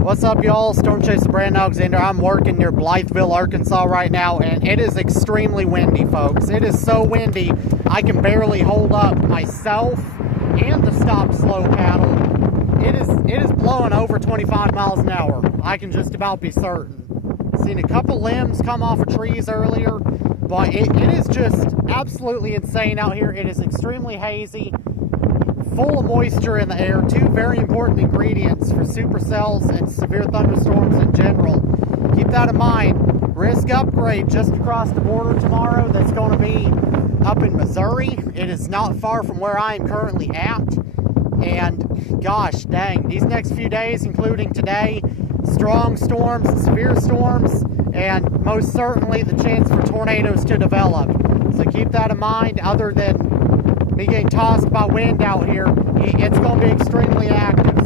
What's up, y'all? Storm Chaser Brandon Alexander. I'm working near Blytheville, Arkansas right now, and it is extremely windy, folks. It is so windy, I can barely hold up myself and the stop slow paddle. It is blowing over 25 miles an hour. I can just about be certain. Seen a couple limbs come off of trees earlier, but it is just absolutely insane out here. It is extremely hazy, full of moisture in the air, two very important ingredients for supercells and severe thunderstorms in general. Keep that in mind. Risk upgrade just across the border tomorrow. That's going to be up in Missouri. It is not far from where I am currently at. And gosh dang, these next few days, including today, strong storms, severe storms, and most certainly the chance for tornadoes to develop. So keep that in mind. Other than me getting tossed by wind out here, it's going to be extremely active.